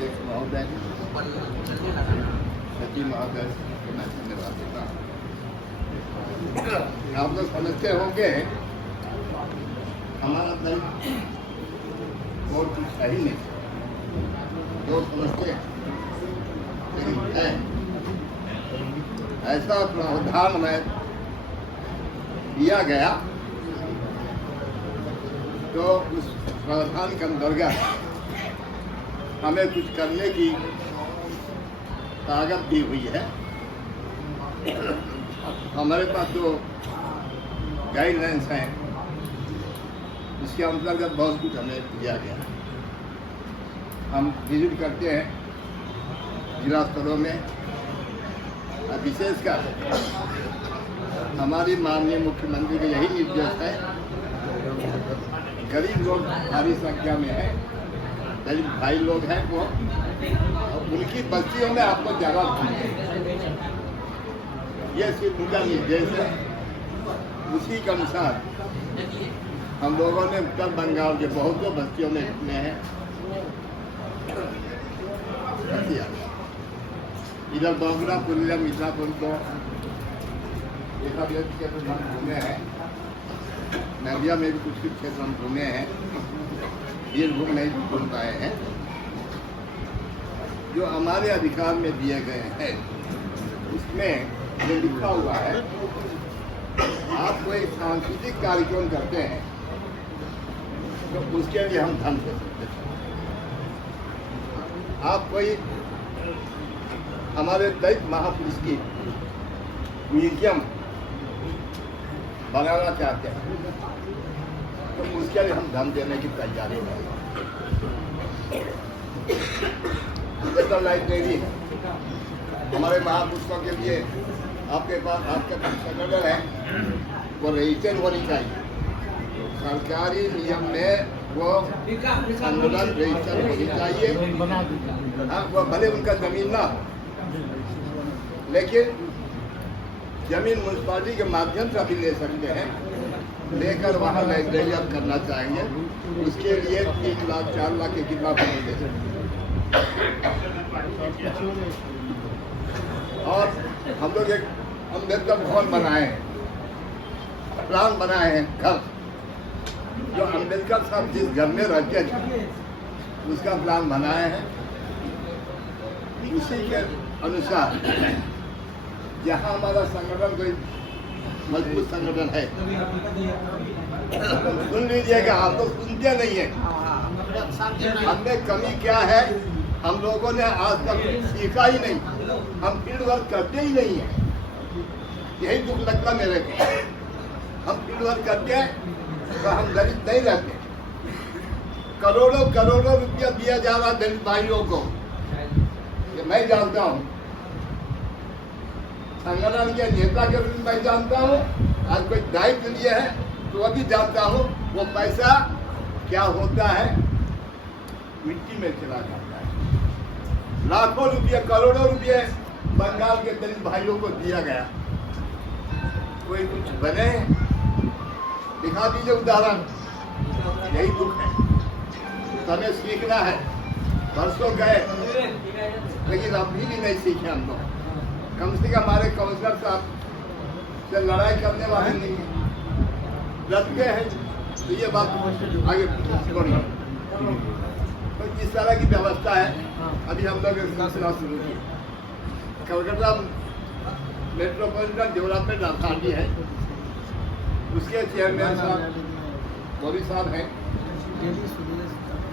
अध्यक्ष महोदय, सचिव महोदय को मैं धन्यवाद देता हूँ। आप लोग समझते होंगे हमारा दल और कुछ सही नहीं, जो समझते हैं लेकिन है ऐसा प्रावधान में दिया गया तो उस प्रावधान के अंतर्गत हमें कुछ करने की ताकत दी हुई है। हमारे पास जो गाइडलाइंस हैं उसके अंतर्गत बहुत कुछ हमें दिया गया है। हम विजिट करते हैं जिला स्तरों में, विशेषकर हमारी माननीय मुख्यमंत्री का यही निर्देश है, गरीब लोग भारी संख्या में है, गरीब भाई लोग हैं वो, उनकी बस्तियों में आपको जगह ढूंढे, ये सिर्फ उनका निर्देश है। उसी के अनुसार हम लोगों ने उत्तर बंगाल के बहुत से बस्तियों में हैं, इधर बगुरा पुलिया मिर्जापुर को क्षेत्र हम घूमे हैं, नदिया में भी कुछ क्षेत्र हम घूमे हैं, बीरभूम नहीं घूम पाए हैं। जो हमारे अधिकार में दिए गए हैं उसमें जो लिखा हुआ है, आप कोई सांस्कृतिक कार्यक्रम करते हैं तो उसके लिए हम धन दे सकते हैं। आप कोई हमारे दैत महापुरुष की म्यूजियम बनाना चाहते हैं तो उसके लिए हम धन देने की तैयारी है। लाइब्रेरी है हमारे महापुरुषों के लिए, आपके पास आपके संगठन है वो रजिस्टर होनी चाहिए, सरकारी नियम में वो संगठन रजिस्टर होनी चाहिए। हाँ, वो भले उनका जमीन ना हो, लेकिन जमीन म्यूनसिपालिटी के माध्यम से अभी ले सकते हैं, लेकर वहाँ लाइब्रेरी आप करना चाहेंगे, उसके लिए 3 लाख 4 लाख के कितना फंड दे सकते हैं। और हम लोग एक अम्बेडकर भवन बनाए हैं, प्लान बनाए हैं, घर जो अम्बेडकर साहब जिस घर में रहते थे उसका प्लान बनाए हैं। उसी के अनुसार जहाँ हमारा संगठन कोई मजबूत संगठन है, सुन लीजिएगा, आप तो सुनते नहीं है। हमने कमी क्या है, हम लोगों ने आज तक सीखा ही नहीं, हम फील्ड वर्क करते ही नहीं है, यही दुख लगता मेरे को। हम फील्ड वर्क करते हैं तो हम दलित नहीं रहते। करोड़ों करोड़ों रुपया दिया जा रहा दलित भाइयों को, ये मैं जानता हूँ। संगठन के नेता के रूप में मैं जानता हूँ, आज कोई दायित्व लिए है तो अभी जानता हूँ वो पैसा क्या होता है, मिट्टी में चला जाता है। लाखों रुपये करोड़ों रुपये बंगाल के दलित भाइयों को दिया गया, कोई कुछ बने, दिखा दीजिए उदाहरण। यही दुख है, हमें सीखना है। बरसों गए लेकिन अभी भी नहीं सीखे हम लोग। कम से कम हमारे काउंसलर साहब से लड़ाई करने वाले नहीं है, लड़के हैं तो ये बात आगे बढ़ी। तो जिस तरह की व्यवस्था है अभी हम लोग सिलसिला शुरू किया। कलकत्ता मेट्रोपॉलिटन डेवलपमेंट अथॉरिटी है, उसके चेयरमैन साहब गौरी साहब हैं।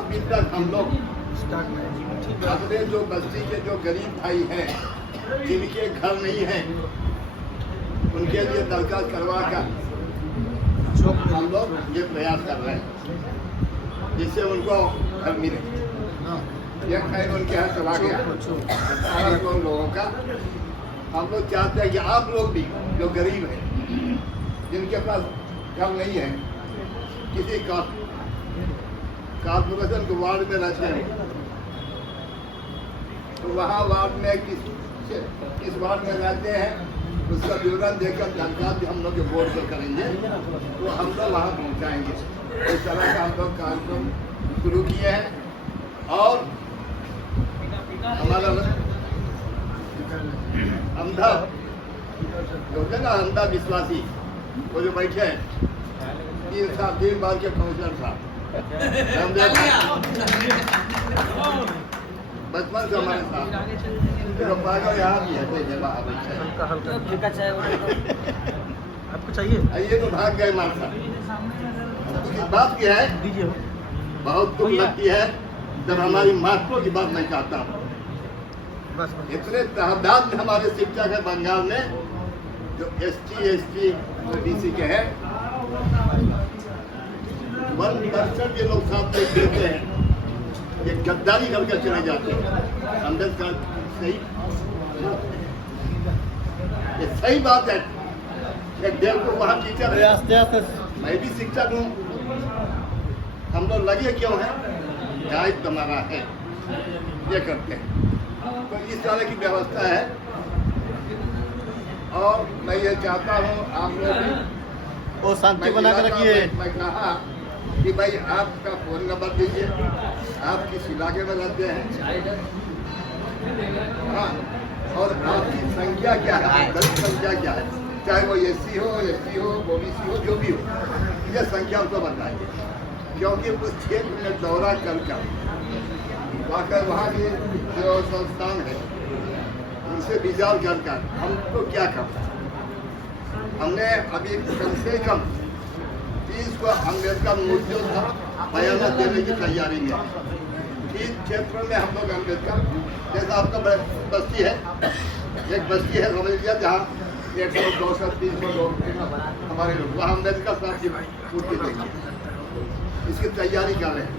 अभी तक हम लोग अपने जो बस्ती के जो गरीब भाई हैं जिनके घर नहीं है उनके लिए दरखास्त करवा कर हम लोग ये प्रयास कर रहे हैं जिससे उनको घर मिले। ये खैर उनके यहाँ चला गया लोगों का। हम लोग चाहते हैं कि आप लोग भी जो गरीब हैं जिनके पास घर नहीं है, किसी कारपोरेशन के वार्ड में रहते हैं तो वहाँ वार्ड में किस वार्ड में रहते हैं उसका विवरण देकर जानकारी भी हम लोग के बोर्ड पर करेंगे तो हम लोग वहाँ पहुँचाएंगे। इस तरह का हम लोग कार्यक्रम शुरू किए हैं और अंधा जो होते ना, अंधा विश्वासी, वो जो बैठे हैं 3 बार के काउंसलर साहब, बचपन से हमारे साथ पागल यहाँ भी है, कोई जगह आपको चाहिए? ये तो भाग गए मार साहब। इस बात की है, बहुत दुख लगती है जब हमारी मास्टरों की बात मैं चाहता हूँ। इतने तादाद में हमारे शिक्षक है बंगाल में जो ST ST OBC के हैं, 1% के लोग साथ में देते हैं, ये गद्दारी करके चले जाते हैं। अम्बेडकर सही, ये सही बात है। एक देर को वहाँ टीचर है, मैं भी शिक्षक हूँ, हम लोग लगे क्यों हैं? गाइड तुम्हारा है, ये करते हैं। तो इस तरह की व्यवस्था है। और मैं ये चाहता हूँ आप लोग वो शांति बना कर रखिए। मैं कहा कि भाई आपका फोन नंबर दीजिए, आप किस इलाके में रहते हैं, हाँ, और आपकी संख्या क्या है, दलित संख्या क्या है, चाहे वो SC हो, ST हो, OBC हो, जो भी हो, ये संख्या हमको बताइए। क्योंकि उस क्षेत्र में दौरा कर वहाँ के जो संस्थान है उनसे विचार कर हमको क्या करना है। हमने अभी कम से कम 30 को अम्बेडकर मूर्तियों का बयाना देने की तैयारी में। इस क्षेत्र में हम लोग अम्बेडकर, जैसा आपका बस्ती है, एक बस्ती है समझ लिया, जहाँ 100, 200, 300 लोग हमारे लोग, वहाँ अम्बेडकर साहब की मूर्ति देंगे। इसकी तैयारी कर रहे हैं।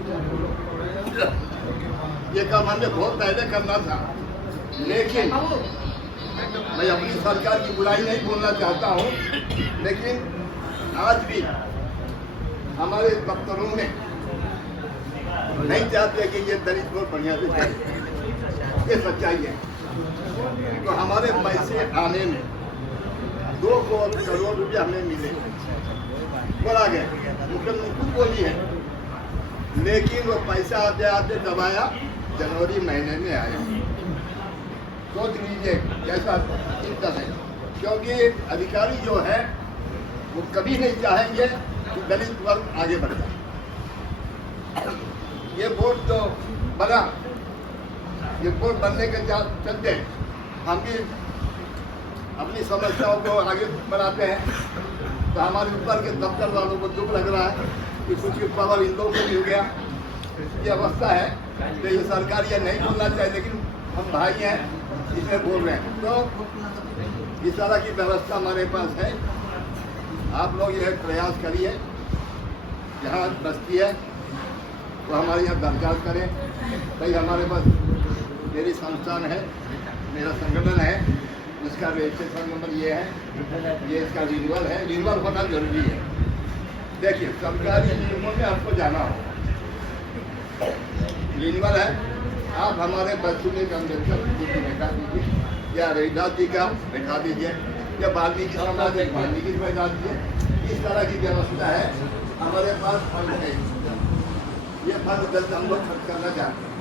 ये काम हमने बहुत पहले करना था, लेकिन मैं अपनी सरकार की बुराई नहीं बोलना चाहता हूँ, लेकिन आज भी हमारे दफ्तरों में नहीं चाहते कि ये दलित बहुत बढ़िया से चले। ये सच्चाई है। तो हमारे पैसे आने में 2 करोड़ रुपया हमें मिले, बोला गया, मुख्यमंत्री खुद बोली है, लेकिन वो पैसा आते आते दबाया जनवरी महीने में आया। सोच लीजिए कैसा चिंतन है, क्योंकि अधिकारी जो है वो कभी नहीं चाहेंगे कि दलित वर्ग आगे बढ़ जाए। ये बोर्ड जो बना, ये बोर्ड बनने के चलते हम भी अपनी समस्याओं को आगे बढ़ाते हैं। तो हमारे ऊपर के दफ्तर वालों को दुख लग रहा है कि कुछ पावर इन लोगों को मिल गया। ये अवस्था है, तो ये सरकार ये नहीं बोलना चाहिए, लेकिन हम भाई हैं इसमें बोल रहे हैं। तो इस तरह की व्यवस्था हमारे पास है। आप लोग यह प्रयास करिए, जहाँ बस्ती है वो हमारे यहाँ दरखास्त करें। भाई हमारे पास मेरी संस्थान है, मेरा संगठन है, इसका रजिस्ट्रेशन नंबर ये है, ये इसका रिन्यूअल है, रिन्यूअल होना जरूरी है। देखिए सरकारी नियमों में आपको जाना हो, रिन्यूअल है, आप हमारे बच्चों में अम्बेडकर जी की बैठा दीजिए, या रविदास जी का बैठा दीजिए, या वाल्मीकि समाज है वाल्मीकि बैठा दीजिए। इस तरह की व्यवस्था है। हमारे पास फंड है, ये फंड जल्द हम लोग खर्च करना चाहते हैं।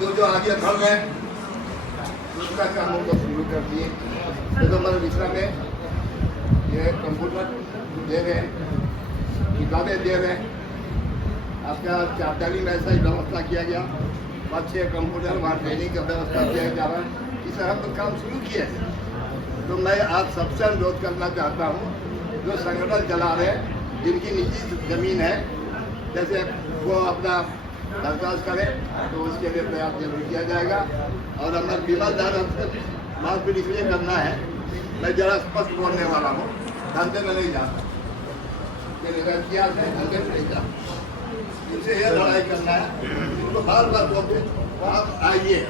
तो जो आगे बढ़ रहे हैं उसका काम हम लोग शुरू कर दिए। तो हमारे विषय में ये कंप्यूटर दे रहे हैं, किताबें दे रहे हैं, आपका चार्टरी में ऐसा ही व्यवस्था किया गया, 5-6 कंप्यूटर वहाँ ट्रेनिंग का व्यवस्था किया जा रहा है। इस तरह हम काम शुरू किए हैं। तो मैं आज सबसे अनुरोध करना चाहता हूँ, जो संगठन चला रहे हैं, जिनकी निजी जमीन है, जैसे वो अपना दरखास्त करें तो उसके लिए प्रयास जरूर किया जाएगा। और हमारे बीमादार बात भी इसलिए करना है, मैं जरा स्पष्ट बोलने वाला हूँ, धंधे में नहीं जाता, मेरे इतिहास है, धंधे में नहीं जाता, इनसे यह लड़ाई करना है। तो बार बार बोलते आप आइए,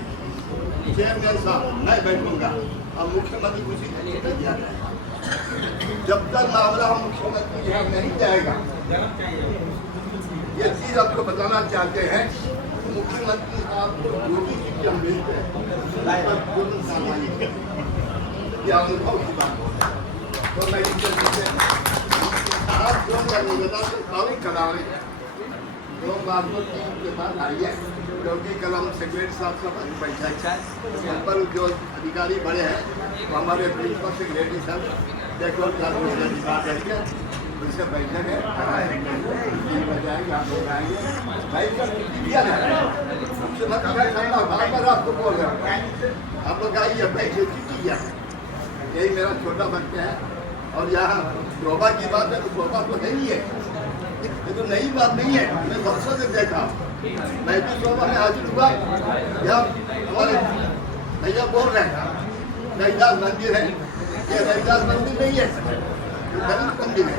चेयरमैन साहब मैं बैठूंगा और मुख्यमंत्री खुशी नहीं दिया जाएगा। जब तक मामला मुख्यमंत्री यहाँ नहीं जाएगा, ये चीज आपको बताना चाहते हैं, मुख्यमंत्री साहब को जो भी चीजें हम भेजते हैं यह अनुभव की बात है। तो मैं आप जो निवेदन करा रहे हैं, 2 बार को 3 के बाद आइए, क्योंकि कल हम सेक्रेटरी साहब सब बैठा है पर जो अधिकारी बड़े हैं तो हमारे प्रिंसिपल सेक्रेटरी साहब देखो करके उनसे बैठक है 3 बजे आएंगे, आप लोग आएंगे भाई का दिया जाएगा। हमसे मत करना, बार बार आपको बोल रहा हूँ, आप लोग आइए बैठे किया। यही मेरा छोटा बच्चा है। और यहाँ शोभा की बात है तो शोभा तो है ही है, ये तो नई बात नहीं है, मैं वर्षों से देखा। मैं भी शोभा में हाजिर हुआ, यहाँ हमारे भैया बोल रहे हैं रविदास मंदिर है, ये रविदास मंदिर नहीं है, दलित मंदिर है।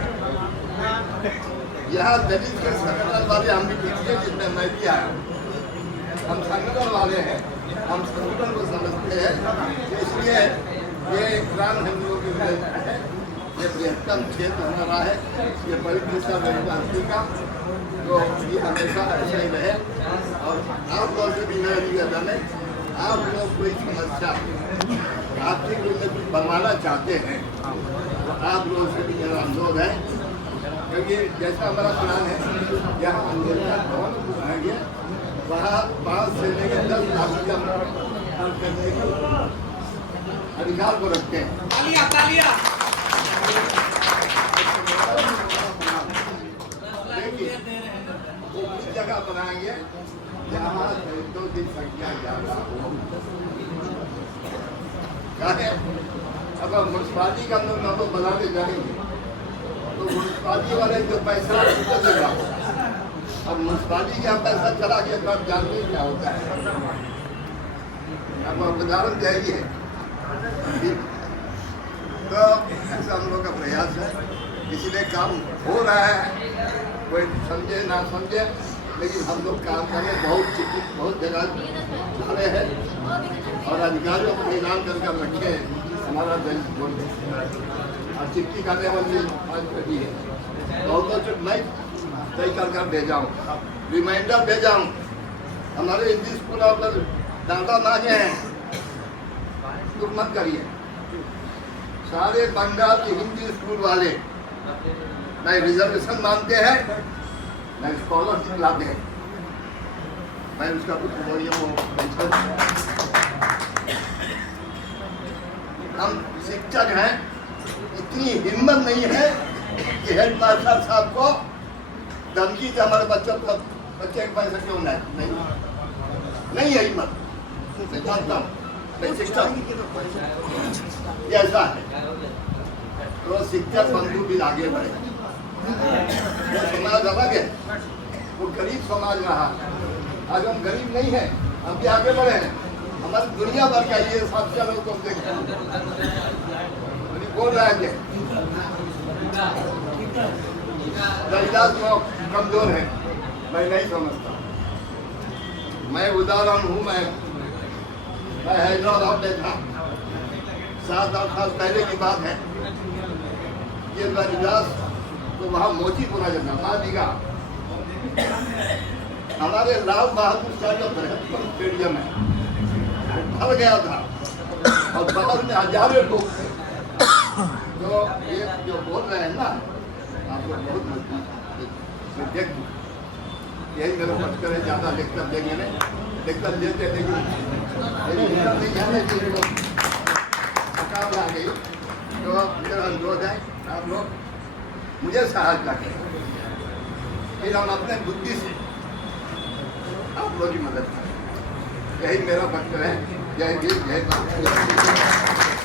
यहाँ दलित के संगठन वाले हम भी पीछे, जिसमें मैं भी आया, हम संगठन वाले हैं, हम संगठन को समझते हैं। इसलिए ये ग्राम हिंदुओं की वजह है, ये बृहत्तम क्षेत्र हमारा है, ये पवित्र रविदासी का, तो ये हमेशा ऐसा ही रहे। और आप लोगों से भी मेरा निवेदन है, आप लोग कोई समस्या आर्थिक रूप में कुछ बनवाना चाहते हैं तो आप लोगों से भी मेरा अनुरोध है, क्योंकि जैसा हमारा प्लान है, यहाँ अंबेडकर भवन बनाएंगे, वहाँ 5 से लेकर 10 लाख रुपया करने के अधिकार को रखते हैं। तालियां। वो उस जगह बनाएंगे जहाँ दलितों की संख्या ज्यादा हो। क्या है, अगर म्यूनसिपालिटी का हम लोग बनाने जाएंगे तो म्यूनसिपालिटी वाले जो पैसा उसको देगा, अब म्यूनसिपालिटी का पैसा चला गया तो आप जानते क्या होता है। अब उदाहरण चाहिए तो ऐसा हम लोग का प्रयास है, इसीलिए काम हो रहा है, कोई समझे ना समझे, लेकिन हम लोग काम करें। बहुत जगह जा रहे हैं और अधिकारियों को ऐलान कर रखे हमारा दलित और चिट्ठी करने वाली भी है, तो मैं तय कर भेजा हूँ, रिमाइंडर भेजा हूँ। हमारे हिंदी स्कूल पर दादा मांगे हैं, तो मत करिए। सारे बंगाल के हिंदी स्कूल वाले न रिजर्वेशन मानते हैं न स्कॉलरशिप लाते हैं। मैं उसका कुछ हम शिक्षक हैं, इतनी हिम्मत नहीं है कि हेड मास्टर साहब को धमकी से हमारे बच्चे के पैसे क्यों नहीं है हिम्मत। मैं जानता हूँ मैं शिक्षक ऐसा है, तो शिक्षक बंधु भी आगे बढ़े। वो समाज अलग है, वो गरीब समाज रहा, आज हम गरीब नहीं है, हम भी आगे बढ़े हैं। हमारी दुनिया भर का ये सब चलो तुम देखो बोल रहा है रविदास लोग कमजोर है, मैं नहीं समझता। मैं उदाहरण हूँ, मैं हैदराबाद में था, 7-8 साल पहले की बात है। ये रविदास तो वहाँ मोचीपुरा जगह मादिगा, हमारे लाल बहादुर शास्त्री बृहत्तम स्टेडियम है, भर गया था और बगल में हजारों लोग थे। तो ये जो बोल रहे हैं ना, आप लोग बहुत मजबूत देख, यही मेरा बचकर है, ज़्यादा लेक्चर देंगे नहीं, लेक्चर देते लेकिन थकान आ गई। तो मेरा अनुरोध है आप लोग मुझे सहायता करें, फिर हम अपने बुद्धि से आप लोग की मदद करें। यही मेरा वक्तव्य है। जय हिंद, जय भारत।